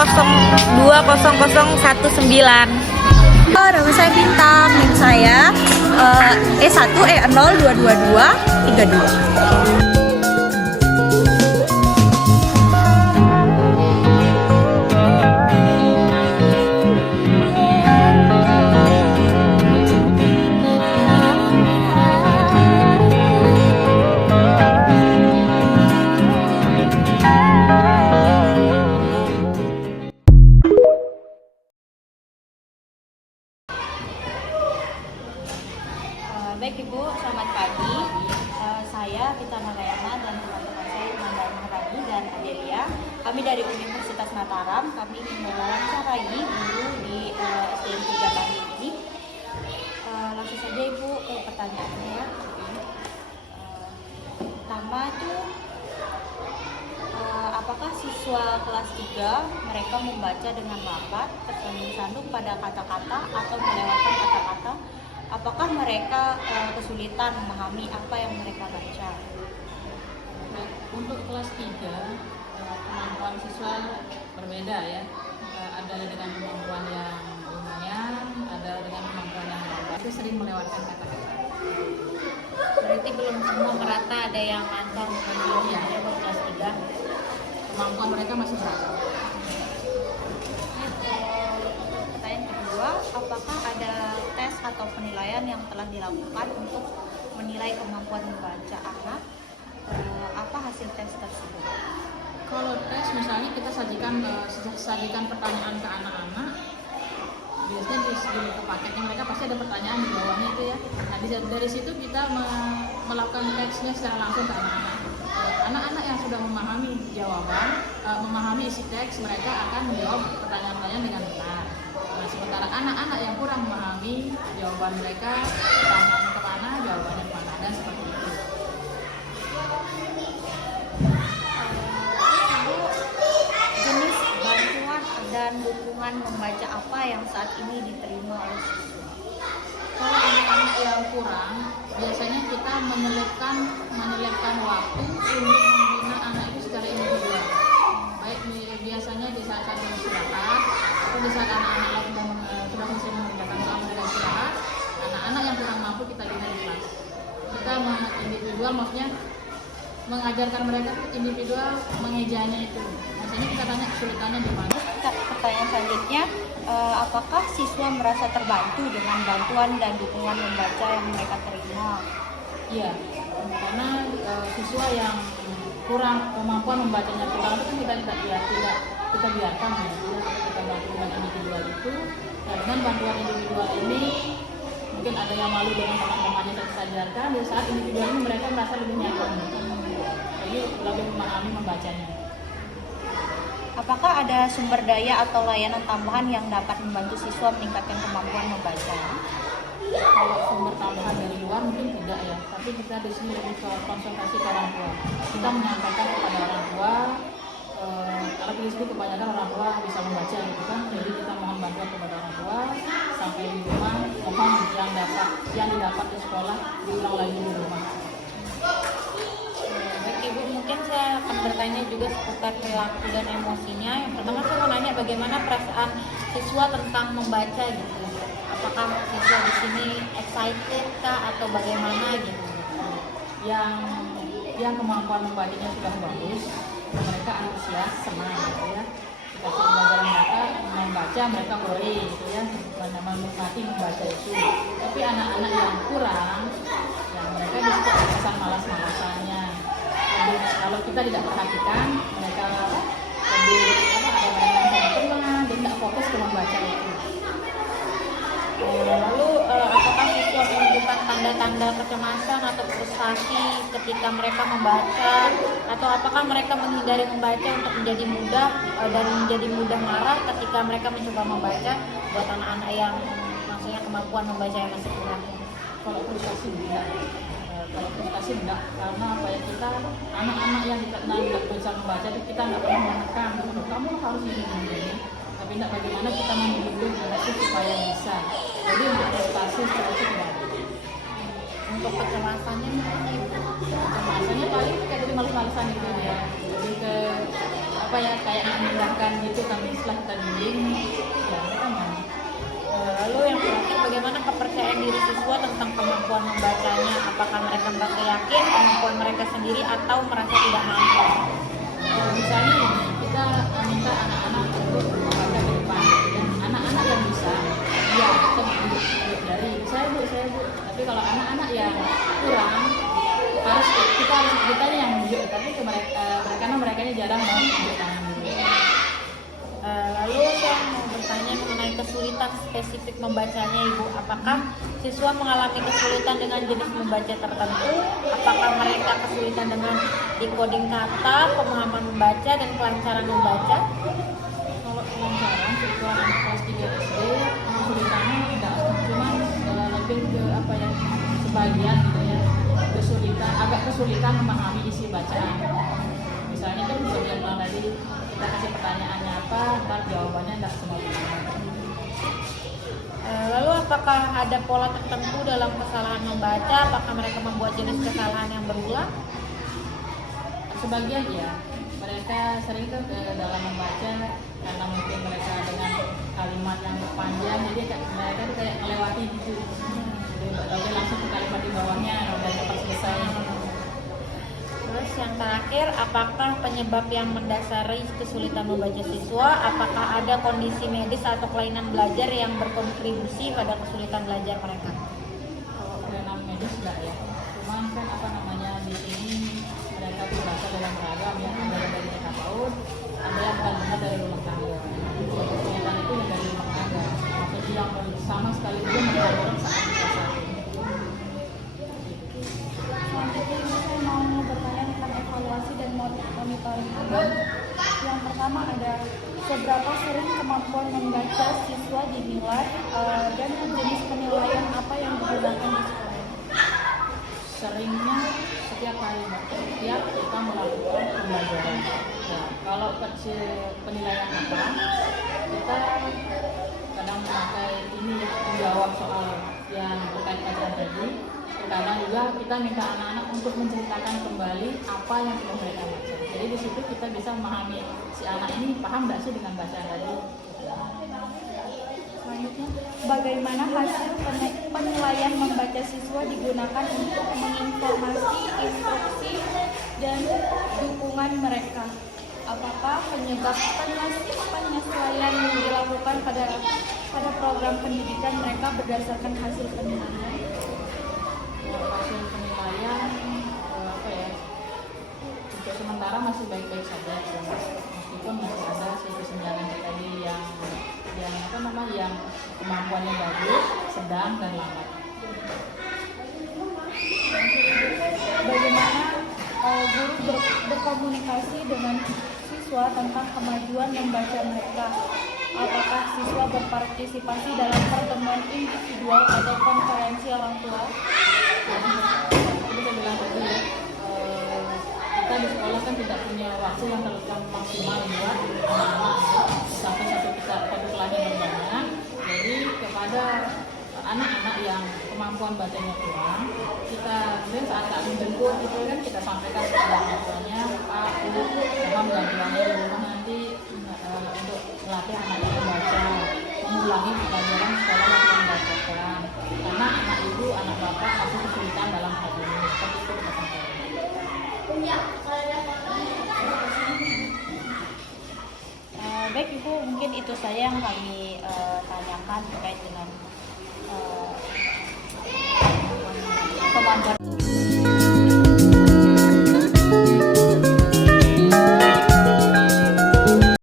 020019. Oh, nama saya Bintang, NIM saya E1E022232. Baik Ibu, selamat pagi. Saya Vita Nagayana dan teman-teman saya Iman Maharani dan Adelia. Kami dari Universitas Mataram. Kami ingin mewawancarai guru di SDN 3 Bandung ini. Langsung saja Ibu ke pertanyaannya. Pertama itu, apakah siswa kelas 3 mereka membaca dengan lambat, tersandung-sandung pada kata-kata atau melewatkan kata-kata? Apakah mereka kesulitan memahami apa yang mereka baca? Untuk kelas 3, kemampuan siswa berbeda ya. Ada dengan kemampuan yang lumayan, ada dengan kemampuan yang lambat. Itu sering melewatkan kata-kata. Berarti belum semua merata, ada yang lancar belum ya, kelas 3. Kemampuan mereka masih beragam. Pertanyaan kedua, apakah ada tes atau penilaian yang telah dilakukan untuk menilai kemampuan membaca anak? Apa hasil tes tersebut? Kalau tes misalnya kita sajikan pertanyaan ke anak-anak, biasanya di buku paketnya mereka pasti ada pertanyaan di bawahnya itu ya. Nah dari situ kita melakukan tesnya secara langsung ke anak-anak. Anak-anak yang sudah memahami jawaban, memahami isi teks, mereka akan menjawab pertanyaan-pertanyaan dengan benar. Nah, sementara anak-anak yang kurang memahami jawaban mereka, pertanyaannya kemana, jawabannya kemana, dan seperti itu. Jenis bantuan dan dukungan membaca apa yang saat ini diterima oleh siswa? Kalau anak-anak yang kurang, biasanya kita menyelipkan waktu untuk membina anak itu secara individual. Baik biasanya di saat kami istirahat atau di saat anak-anak sudah selesai mengerjakan mereka istirahat, anak-anak yang kurang mampu kita bina di kelas. Kita individual, maksudnya mengajarkan mereka individual mengejanya itu. Biasanya kita tanya kesulitannya di mana. Pertanyaan selanjutnya, apakah siswa merasa terbantu dengan bantuan dan dukungan membaca yang mereka terima? Iya, karena siswa yang kurang kemampuan membacanya kurang itu kita biarkan ya, kita bantu dengan individual itu. Nah, dengan bantuan individual ini mungkin ada yang malu dengan teman-temannya yang kita ajarkan. Di saat individual ini mereka merasa lebih nyaman, jadi lebih memahami membacanya. Apakah ada sumber daya atau layanan tambahan yang dapat membantu siswa meningkatkan kemampuan membaca? Kalau sumber tambahan dari luar mungkin tidak ya, tapi kita di sini lebih ke konsultasi ke orang tua. Kita menyampaikan kepada orang tua, karena di sini kebanyakan orang tua bisa membaca gitu kan, jadi kita mohon bantuan kepada orang tua sampai di rumah, mohon yang didapat di sekolah diulang lagi di rumah. Baik Ibu, mungkin saya akan bertanya juga seputar perilaku dan emosinya. Yang pertama saya mau nanya bagaimana perasaan siswa tentang membaca gitu. Apakah siswa di sini excited kah atau bagaimana gitu? Yang kemampuan membacanya sudah bagus, mereka antusias, senang gitu ya. Kita pelajaran mereka membaca, mereka boleh gitu ya, menikmati membaca itu. Tapi anak-anak yang kurang, yang mereka bisa kesan malas-malasannya. Jadi kalau kita tidak perhatikan, mereka lebih ada yang tenang, jadi tidak fokus ke membaca itu. Lalu apakah siswa menunjukkan tanda-tanda kecemasan atau frustasi ketika mereka membaca, atau apakah mereka menghindari membaca untuk menjadi mudah dan menjadi mudah marah ketika mereka mencoba membaca buat anak-anak yang maksudnya kemampuan membaca yang masih kurang? Kalau frustasi enggak, karena apa ya, kita anak-anak yang tidak bisa membaca itu kita nggak pernah menekan, kamu harus ini. Tapi tidak bagaimana kita mendidik generasi supaya bisa. Jadi untuk prestasi secara itu tidak ada. Untuk kecemasannya Kecemasannya paling kayak jadi malas-malasan gitu ya. Jadi ke apa ya kayak memindahkan gitu kami setelah kita bimbing ya mereka mau. Lalu yang terakhir, bagaimana kepercayaan diri siswa tentang kemampuan membacanya? Apakah mereka merasa yakin kemampuan mereka sendiri atau merasa tidak mampu? Misalnya ini, kita minta anak-anak untuk membaca ke depan dan anak-anak yang bisa ya kita duduk dari saya bu, tapi kalau anak-anak yang kurang kita yang nunjuk, tapi ke mereka karena mereka ini jarang mau nunjuk tangan dulu. Lalu saya mau bertanya mengenai kesulitan spesifik membacanya Ibu. Apakah siswa mengalami kesulitan dengan jenis membaca tertentu? Apakah mereka kesulitan dengan decoding kata, pemahaman membaca, dan kelancaran membaca? Kalau kelancaran siswa anak kelas 3 SD kesulitannya enggak, cuma lebih ke apa ya sebagian gitu ya agak kesulitan memahami isi bacaan. Misalnya kan seperti yang bilang tadi, kita kasih pertanyaannya apa, ntar jawabannya enggak semua benar. Lalu apakah ada pola tertentu dalam kesalahan membaca? Apakah mereka membuat jenis kesalahan yang berulang? Sebagian ya, mereka sering tuh dalam membaca karena mungkin mereka dengan kalimat yang panjang, jadi mereka tuh kayak melewati gitu. Jadi langsung ke kalimat di bawahnya udah cepat selesai. Terus yang terakhir, apakah penyebab yang mendasari kesulitan membaca siswa? Apakah ada kondisi medis atau kelainan belajar yang berkontribusi pada kesulitan belajar mereka? Kalau kelainan medis enggak ya, cuman kan apa namanya di sini mereka tuh baca dalam beragam ya, ada yang dari TK PAUD, ada yang benar-benar dari rumah tangga. Kesulitan itu yang dari rumah tangga, maksudnya yang sama sekali belum melakukan saat kelas 1. Selanjutnya saya mau bertanya tentang evaluasi dan monitoring anak. Yang pertama ada seberapa sering kemampuan membaca siswa dinilai dan jenis penilaian apa yang digunakan di sekolah. Seringnya setiap hari, setiap kita melakukan pembelajaran. Nah, kalau kecil penilaian apa, kita kadang memakai ini menjawab soal yang berkait bacaan tadi. Kadang juga kita minta anak-anak untuk menceritakan kembali apa yang sudah mereka baca. Jadi di situ kita bisa memahami si anak ini paham nggak sih dengan bacaan tadi. Selanjutnya, bagaimana hasil penilaian membaca siswa digunakan untuk menginformasi, instruksi, dan dukungan mereka? Apakah penyebab penyesuaian yang dilakukan pada program pendidikan mereka berdasarkan hasil penilaian? Hasil penilaian apa ya? Untuk sementara masih baik-baik saja, meskipun masih ada sih kesenjangan tadi yang apa namanya yang kemampuannya bagus, sedang dan lambat. Bagaimana guru berkomunikasi dengan siswa tentang kemajuan membaca mereka? Apakah siswa berpartisipasi dalam pertemuan individual atau konferensi orang tua? Jadi saya bilang tadi ya, kita di sekolah kan tidak punya waktu yang terlalu maksimal buat anak-anak sampai satu kelasnya banyak. Jadi kepada anak-anak yang kemampuan bacanya kurang, kita kemudian saat kami jemput itu kan kita sampaikan kepada orang tuanya, Pak, Ibu, mohon bantuannya di rumah nanti untuk melatih anaknya membaca, mengulangi pelajaran sekolah yang dibacakan. Karena anak ibu, anak bapak masih kesulitan dalam hal ini. Seperti itu kita sampaikan. Baik Ibu, mungkin itu saja yang kami tanyakan terkait dengan kemampuan